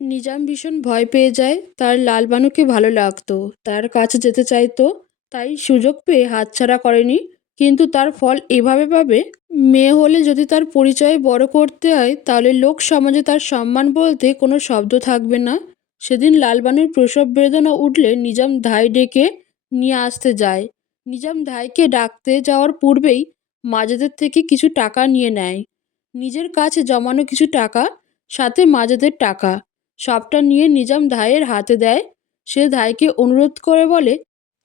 নিজাম ভীষণ ভয় পেয়ে যায়। তার লালবানুকে ভালো লাগতো, তার কাছে যেতে চাইতো, তাই সুযোগ পেয়ে হাতছাড়া করেনি। কিন্তু তার ফল এভাবে পাবে। মেয়ে হলে যদি তার পরিচয় বড় করতে হয়, তাহলে লোক সমাজে তার সম্মান বলতে কোনো শব্দ থাকবে না। সেদিন লালবানুর প্রসব বেদনা উঠলে নিজাম ধাই ডেকে নিয়ে আসতে যায়। নিজাম ধাইকে ডাকতে যাওয়ার পূর্বেই মাজেদের থেকে কিছু টাকা নিয়ে নেয়। নিজের কাছে জমানো কিছু টাকা, সাথে মাজেদের টাকা, সবটা নিয়ে নিজাম ধাইয়ের হাতে দেয়। সে ধাইকে অনুরোধ করে বলে,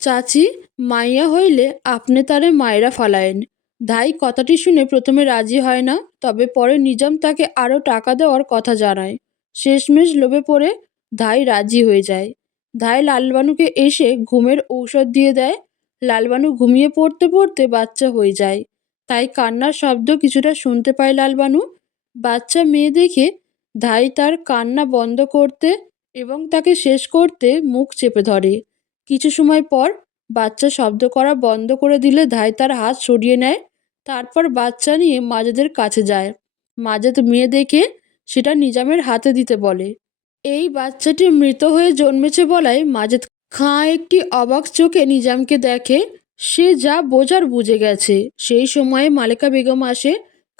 চাচি, মাইয়া হইলে আপনি তারে মায়েরা ফালায়েন। ধাই কথাটি শুনে প্রথমে রাজি হয় না, তবে পরে নিজাম তাকে আরও টাকা দেওয়ার কথা জানায়। শেষমেশ লোভে পড়ে ধাই রাজি হয়ে যায়। ধাই লালবানুকে এসে ঘুমের ঔষধ দিয়ে দেয়। লালবানু ঘুমিয়ে পড়তে পড়তে বাচ্চা হয়ে যায়। তাই কান্নার শব্দ কিছুটা শুনতে পায় লালবানু। বাচ্চা মেয়ে দেখে ধাই তার কান্না বন্ধ করতে এবং তাকে শেষ করতে মুখ চেপে ধরে। কিছু সময় পর বাচ্চা শব্দ করা বন্ধ করে দিলে ধাই তার হাত সরিয়ে নেয়। তারপর বাচ্চা নিয়ে মাজেদের কাছে যায়। মাজেদ মেয়ে দেখে সেটা নিজামের হাতে দিতে বলে। এই বাচ্চাটি মৃত হয়ে জন্মেছে বলায় মাজেদ খাঁ একটি অবাক চোখে নিজামকে দেখে। সে যা বোঝার বুঝে গেছে। সেই সময়ে মালেকা বেগম আসে,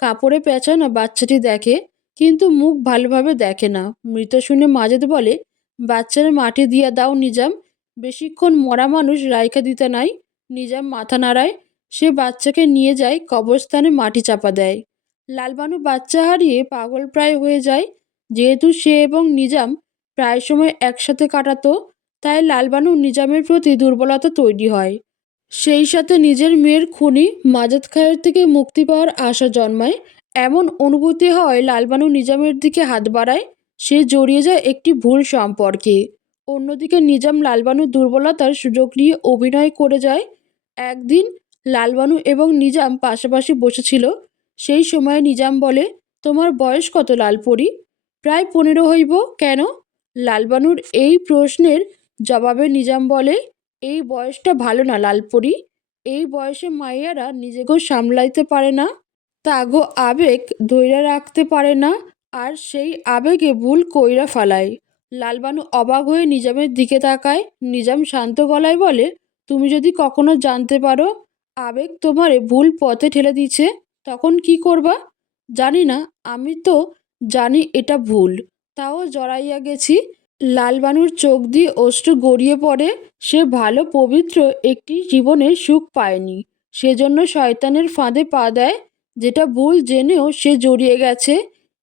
কাপড়ে পেঁচানো বাচ্চাটি দেখে, কিন্তু মুখ ভালোভাবে দেখে না। মৃত শুনে মাজেদ বলে, বাচ্চার মাটি দিয়া দাও নিজাম, বেশিক্ষণ মরা মানুষ রাইখা দিতে নাই। নিজাম মাথা নাড়ায়। সে বাচ্চাকে নিয়ে যায় কবরস্থানে, মাটি চাপা দেয়। লালবানু বাচ্চা হারিয়ে পাগল প্রায় হয়ে যায়। যেহেতু সে এবং নিজাম প্রায় সময় একসাথে কাটাতো, তাই লালবানু নিজামের প্রতি দুর্বলতা তৈরি হয়। সেই সাথে নিজের মেয়ের খুনি মাজেদ খায়ের থেকে মুক্তি পাওয়ার আশা জন্মায়। এমন অনুভূতি হয় লালবানু নিজামের দিকে হাত বাড়ায়। সে জড়িয়ে যায় একটি ভুল সম্পর্কে। অন্যদিকে নিজাম লালবানুর দুর্বলতার সুযোগ নিয়ে অভিনয় করে যায়। একদিন লালবানু এবং নিজাম পাশাপাশি বসেছিল। সেই সময় নিজাম বলে, তোমার বয়স কত লালপরি? প্রায় 15 হইব। কেন? লালবানুর এই প্রশ্নের জবাবে নিজাম বলে, এই বয়সটা ভালো না লালপরি। এই বয়সে মাইয়ারা নিজেকেও সামলাইতে পারে না, তাগো আবেগ ধইরা রাখতে পারে না, আর সেই আবেগে ভুল কইরা ফালায়। লালবানু অবাক হয়ে নিজামের দিকে তাকায়। নিজাম শান্ত গলায় বলে, তুমি যদি কখনো জানতে পারো আবেগ তোমারে ভুল পথে ঠেলে দিচ্ছে, তখন কি করবা? জানি না, আমি তো জানি এটা ভুল, তাও জড়াইয়া গেছি। লালবানুর চোখ দিয়ে অশ্রু গড়িয়ে পড়ে। সে ভালো পবিত্র একটি জীবনে সুখ পায়নি, সেজন্য শয়তানের ফাঁদে পা দেয়। যেটা ভুল জেনেও সে জড়িয়ে গেছে।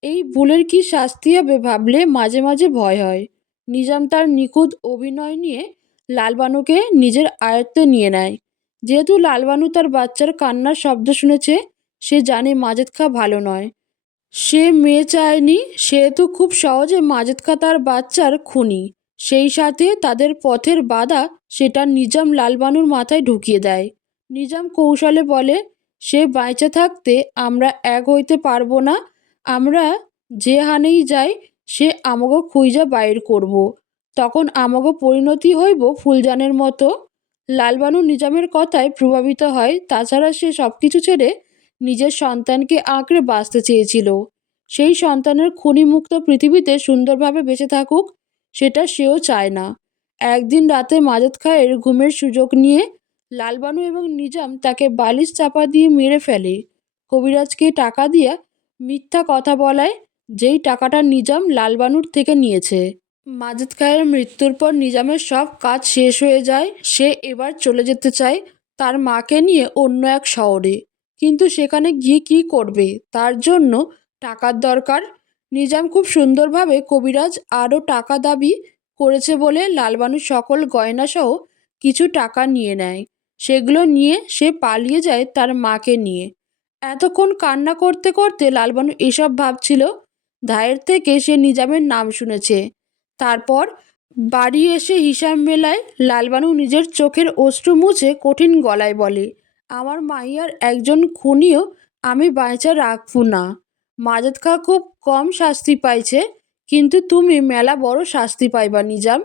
এই ভুলের কি শাস্তি হবে ভাবলে মাঝে মাঝে ভয় হয়। নিজাম তার নিখুঁত অভিনয় নিয়ে লালবানুকে নিজের আয়ত্তে নিয়ে নেয়। যেহেতু লালবানু তার বাচ্চার কান্নার শব্দ শুনেছে, সে জানে মাজেদ খাঁ ভালো নয়। সে মেয়ে চায়নি, সেহেতু খুব সহজে মাজেদ খাঁ তার বাচ্চার খুনি। সেই সাথে তাদের পথের বাধা, সেটা নিজাম লালবানুর মাথায় ঢুকিয়ে দেয়। নিজাম কৌশলে বলে, সে বাইচে থাকতে আমরা এক হইতে পারবো না। আমরা যে হানেই যাই, সে আমাগো খুইজা বাইর করব। তখন আমাগো পরিণতি হইব ফুলজানের মতো। লালবানু নিজামের কথায় প্রভাবিত হয়। তাছাড়া সে সবকিছু ছেড়ে নিজের সন্তানকে আঁকড়ে বাঁচতে চেয়েছিল। সেই সন্তানের খুনিমুক্ত পৃথিবীতে সুন্দরভাবে বেঁচে থাকুক, সেটা সেও চায় না। একদিন রাতে মাজেদ খাঁয়ের ঘুমের সুযোগ নিয়ে লালবানু এবং নিজাম তাকে বালিশ চাপা দিয়ে মেরে ফেলে। কবিরাজকে টাকা দিয়ে মিথ্যা কথা বলায়, যেই টাকাটা নিজাম লালবানুর থেকে নিয়েছে। মাজেদ খাঁয়ের মৃত্যুর পর নিজামের সব কাজ শেষ হয়ে যায়। সে এবার চলে যেতে চায় তার মাকে নিয়ে অন্য এক শহরে। কিন্তু সেখানে গিয়ে কী করবে? তার জন্য টাকার দরকার। নিজাম খুব সুন্দরভাবে কবিরাজ আরও টাকা দাবি করেছে বলে লালবানু সকল গয়নাসহ কিছু টাকা নিয়ে নেয়। সেগুলো নিয়ে সে পালিয়ে যায় তার মাকে নিয়ে। এতক্ষণ কান্না করতে করতে লালবানু এসব ভাবছিল। ধায়ের থেকে সে নিজামের নাম শুনেছে। তারপর বাড়ি এসে হিসাব মেলায়। লালবানু নিজের চোখের অশ্রু মুছে কঠিন গলায় বলে, আমার মাইয়ার একজন খুনিও আমি বাইচা রাখবো না। মাজেদ খাঁ খুব কম শাস্তি পাইছে, কিন্তু তুমি মেলা বড় শাস্তি পাইবা নিজাম।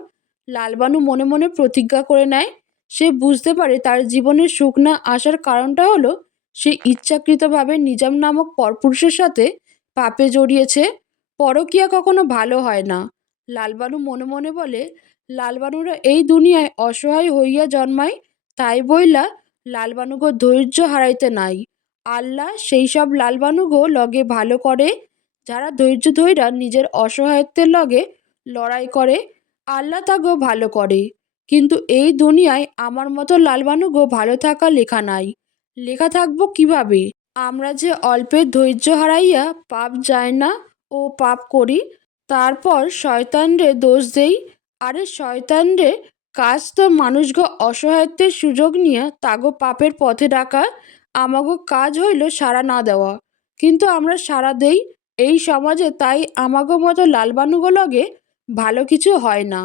লালবানু মনে মনে প্রতিজ্ঞা করে নেয়। সে বুঝতে পারে তার জীবনের সুখ না আসার কারণটা হলো সে ইচ্ছাকৃতভাবে নিজাম নামক পরপুরুষের সাথে পাপে জড়িয়েছে। পরকীয়া কখনো ভালো হয় না। লালবানু মনে মনে বলে, লালবানুরা এই দুনিয়ায় অসহায় হইয়া জন্মায়, তাই বইলা লালবানুগো ধৈর্য হারাইতে নাই। আল্লাহ সেই সব লালবানুগো লগে ভালো করে, যারা ধৈর্য ধইরা নিজের অসহায়ত্বের লগে লড়াই করে, আল্লাহ তাগো ভালো করে। কিন্তু এই দুনিয়ায় আমার মতো লালবানুগো ভালো থাকা লেখা নাই। লেখা থাকবো কিভাবে? আমরা যে অল্পের ধৈর্য হারাইয়া পাপ যায় না ও পাপ করি, তারপর শয়তানরে দোষ দেই। আরে শয়তানরে কাজ তো মানুষগো অসহায়ত্বের সুযোগ নিয়ে তাগো পাপের পথে ডাকা। আমাগো কাজ হইল সাড়া না দেওয়া, কিন্তু আমরা সাড়া দেই এই সমাজে, তাই আমাগো মতো লালবানুগো লগে ভালো কিছু হয় না।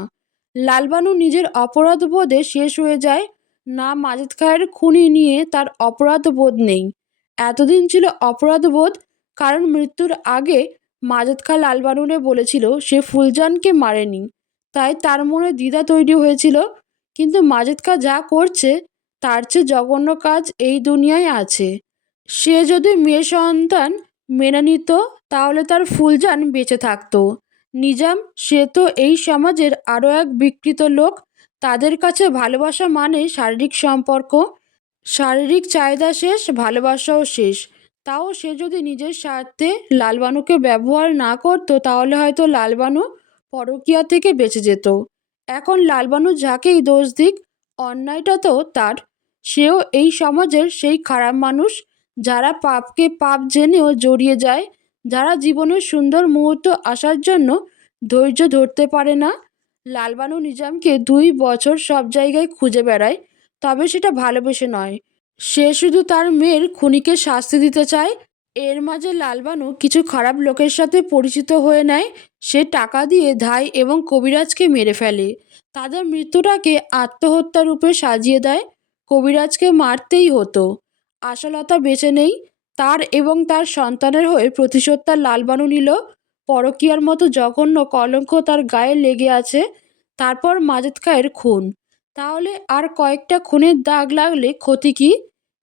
লালবানু নিজের অপরাধ বোধে শেষ হয়ে যায়। না, মাজেদ খায়ের খুনি নিয়ে তার অপরাধ বোধ নেই। এতদিন ছিল অপরাধ বোধ, কারণ মৃত্যুর আগে মাজেদ খা লালবানুরে বলেছিল সে ফুলজানকে মারেনি, তাই তার মনে দ্বিধা তৈরি হয়েছিল। কিন্তু মাজেদ খা যা করছে তার চেয়ে জঘন্য কাজ এই দুনিয়ায় আছে। সে যদি মেয়ে সন্তান মেনে নিত, তাহলে তার ফুলজান বেঁচে থাকতো। নিজাম, সে তো এই সমাজের আরও এক বিকৃত লোক। তাদের কাছে ভালোবাসা মানে শারীরিক সম্পর্ক। শারীরিক চাহিদা শেষ, ভালোবাসাও শেষ। তাও সে যদি নিজের স্বার্থে লালবানুকে ব্যবহার না করতো, তাহলে হয়তো লালবানু পরকীয়া থেকে বেঁচে যেত। এখন লালবানু যাকেই দোষ দিক, অন্যায়টা তো তার। সেও এই সমাজের সেই খারাপ মানুষ, যারা পাপকে পাপ জেনেও জড়িয়ে যায়, যারা জীবনের সুন্দর মুহূর্ত আসার জন্য ধৈর্য ধরতে পারে না। লালবানু নিজামকে 2 বছর সব জায়গায় খুঁজে বেড়ায়, তবে সেটা ভালোবেসে নয়। সে শুধু তার মেয়ের খুনিকে শাস্তি দিতে চায়। এর মাঝে লালবানু কিছু খারাপ লোকের সাথে পরিচিত হয়ে নেয়। সে টাকা দিয়ে ধাই এবং কবিরাজকে মেরে ফেলে। তাদের মৃত্যুটাকে আত্মহত্যা রূপে সাজিয়ে দেয়। কবিরাজকে মারতেই হতো। আশালতা বেঁচে নেই। তার এবং তার সন্তানের হয়ে প্রতিশোধটা লালবানু নিল। পরকীয়ার মতো জঘন্য কলঙ্ক তার গায়ে লেগে আছে। তারপর মাজেদ খায়ের খুন। তাহলে আর কয়েকটা খুনের দাগ লাগলে ক্ষতি কি?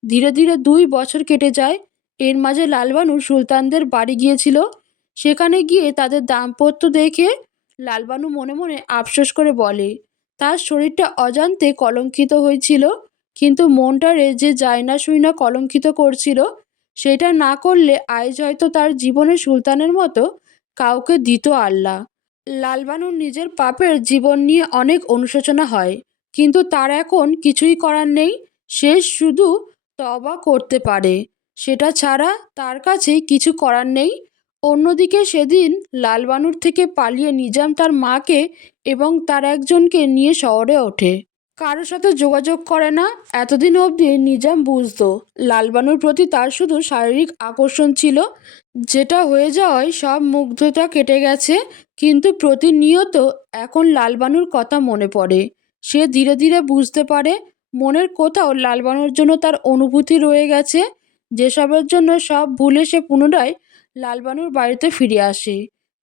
ধীরে ধীরে 2 বছর কেটে যায়। এর মাঝে লালবানু সুলতানদের বাড়ি গিয়েছিল। সেখানে গিয়ে তাদের দাম্পত্য দেখে লালবানু মনে মনে আফসোস করে বলে, তার শরীরটা অজান্তে কলঙ্কিত হয়েছিল, কিন্তু মনটারে যে যায় না শুই না কলঙ্কিত করছিল, সেটা না করলে আজ হয়তো তার জীবনে সুলতানের মতো কাউকে দিত আল্লাহ। লালবানুর নিজের পাপের জীবন নিয়ে অনেক অনুশোচনা হয়, কিন্তু তার এখন কিছুই করার নেই। সে শুধু তওবা করতে পারে, সেটা ছাড়া তার কাছে কিছু করার নেই। অন্যদিকে সেদিন লালবানুর থেকে পালিয়ে নিজাম তার মাকে এবং তার একজনকে নিয়ে শহরে ওঠে। কারোর সাথে যোগাযোগ করে না। এতদিন অবধি নিজাম বুঝতো লালবানুর প্রতি তার শুধু শারীরিক আকর্ষণ ছিল, যেটা হয়ে যাওয়ায় সব মুগ্ধতা কেটে গেছে। কিন্তু প্রতিনিয়ত এখন লালবানুর কথা মনে পড়ে। সে ধীরে ধীরে বুঝতে পারে মনের কোথাও লালবানুর জন্য তার অনুভূতি রয়ে গেছে, যেসবের জন্য সব ভুলে সে পুনরায় লালবানুর বাড়িতে ফিরে আসে,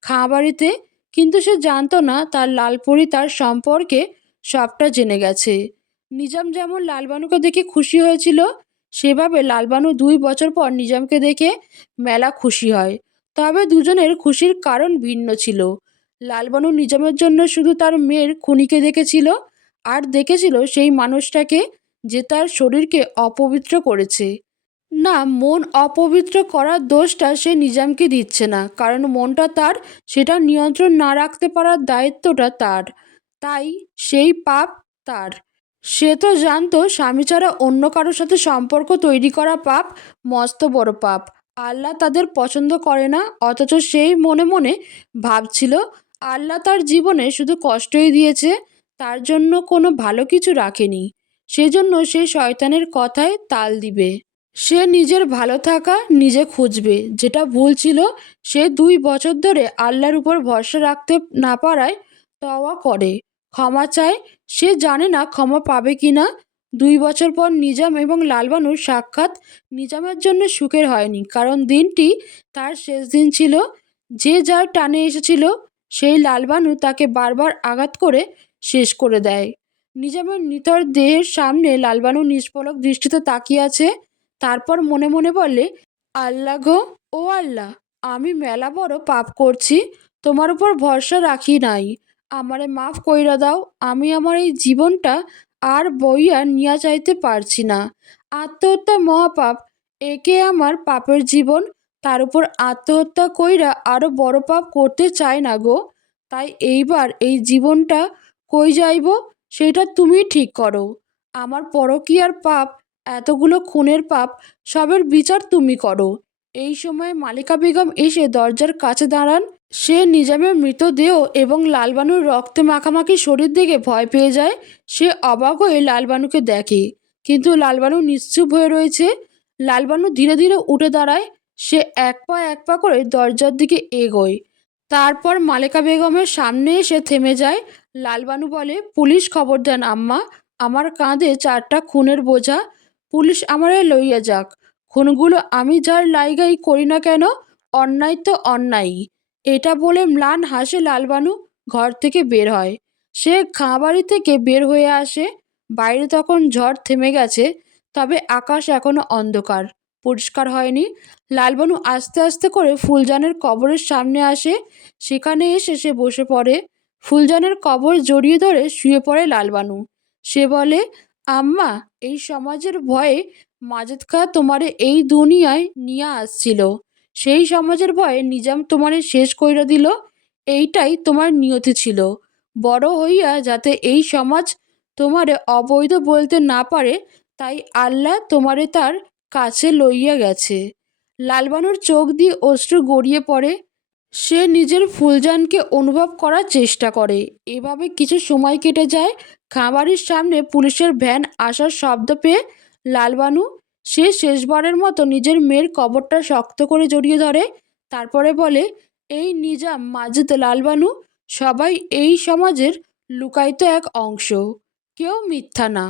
খাঁ বাড়িতে। কিন্তু সে জানতো না তার লালপরি তার সম্পর্কে সবটা জেনে গেছে। নিজাম যেমন লালবানুকে দেখে খুশি হয়েছিল, সেভাবে লালবানু 2 বছর পর নিজামকে দেখে মেলা খুশি হয়। তবে দুজনের খুশির কারণ ভিন্ন ছিল। লালবানু নিজামের জন্য শুধু তার মেয়ের খুনিকে দেখেছিল, আর দেখেছিল সেই মানুষটাকে যে তার শরীরকে অপবিত্র করেছে। না, মন অপবিত্র করার দোষটা সে নিজামকে দিচ্ছে না, কারণ মনটা তার, সেটা নিয়ন্ত্রণ না রাখতে পারার দায়িত্বটা তার, তাই সেই পাপ তার। সে তো জানতো স্বামী ছাড়া অন্য কারোর সাথে সম্পর্ক তৈরি করা পাপ, মস্ত বড় পাপ। আল্লাহ তাদের পছন্দ করে না, অথচ সেই মনে মনে ভাবছিল আল্লাহ তার জীবনে শুধু কষ্টই দিয়েছে, তার জন্য কোনো ভালো কিছু রাখেনি। সেজন্য সে শয়তানের কথায় তাল দিবে। সে নিজের ভালো থাকা নিজে খুঁজবে। যেটা ভুল ছিল, সে 2 বছর ধরে আল্লাহর উপর ভরসা রাখতে না পারায় তওবা করে, ক্ষমা চায়। সে জানে না ক্ষমা পাবে কি না। 2 বছর পর নিজাম এবং লালবানুর সাক্ষাৎ নিজামের জন্য সুখের হয়নি, কারণ দিনটি তার শেষ দিন ছিল। যে যার টানে এসেছিল, সেই লালবানু তাকে বারবার আঘাত করে শেষ করে দেয়। নিজামের নিথর দেহের সামনে লালবানু নিষ্পলক দৃষ্টিতে তাকিয়ে আছে। তারপর মনে মনে বলে, আল্লাহ গো, ও আল্লাহ, আমি মেলা বড় পাপ করছি, তোমার উপর ভরসা রাখি নাই। আমারে মাফ কইরা দাও, আমি আমার এই জীবনটা আর বইয়া নিয়া যাইতে পারছি না। আত্মহত্যা মহাপাপ, একে আমার পাপের জীবন, তার উপর আত্মহত্যা কইরা আরো বড় পাপ করতে চাই না গো। তাই এইবার এই জীবনটা কই যাইব সেটা তুমি ঠিক করো। আমার পরকীয়ার পাপ, এতগুলো খুনের পাপ, সবের বিচার তুমি করো। এই সময় মালিকা বেগম এসে দরজার কাছে দাঁড়ান। সে নিজামের মৃতদেহ এবং লালবানুর রক্তে মাখামাখি শরীর দেখে ভয় পেয়ে যায়। সে অবাক হয়ে লালবানুকে দেখে, কিন্তু লালবানু নিশ্চুপ হয়ে রয়েছে। লালবানু ধীরে ধীরে উঠে দাঁড়ায়। সে এক পা করে দরজার দিকে এগোয়। তারপর মালেকা বেগমের সামনে এসে থেমে যায়। লালবানু বলে, পুলিশ খবর দেন আম্মা, আমার কাঁধে 4টা খুনের বোঝা, পুলিশ আমারে লইয়া যাক। খুনগুলো আমি যার লাইগাই করি না কেন, অন্যায় তো অন্যায়ই। এটা বলে ম্লান হাসে লালবানু ঘর থেকে বের হয়। সে খাঁবাড়ি থেকে বের হয়ে আসে। বাইরে তখন ঝড় থেমে গেছে, তবে আকাশ এখনো অন্ধকার, পরিষ্কার হয়নি। লালবানু আস্তে আস্তে করে ফুলজানের কবরের সামনে আসে। সেখানে এসে সে বসে পড়ে। ফুলজানের কবর জড়িয়ে ধরে শুয়ে পড়ে লালবানু। সে বলে, আম্মা, এই সমাজের ভয়ে মাজেদ খা তোমারে এই দুনিয়ায় নিয়ে আসছিল। সেই সমাজের ভয়ে নিজাম তোমারে শেষ কইরা দিল। এইটাই তোমার নিয়তি ছিল, বড় হইয়া যাতে এই সমাজ তোমারে অবৈধ বলতে না পারে, তাই আল্লাহ তোমারে তার কাছে লইয়া গেছে। লালবানুর চোখ দিয়ে অশ্রু গড়িয়ে পড়ে। সে নিজের ফুলজানকে অনুভব করার চেষ্টা করে। এভাবে কিছু সময় কেটে যায়। খামারির সামনে পুলিশের ভ্যান আসার শব্দ পেয়ে লালবানু সে শেষবারের মতো নিজের মেয়ের কবরটা শক্ত করে জড়িয়ে ধরে। তারপরে বলে, এই নিজাম, মাজেদ, লালবানু সবাই এই সমাজের লুকায়িত এক অংশ, কেউ মিথ্যা না।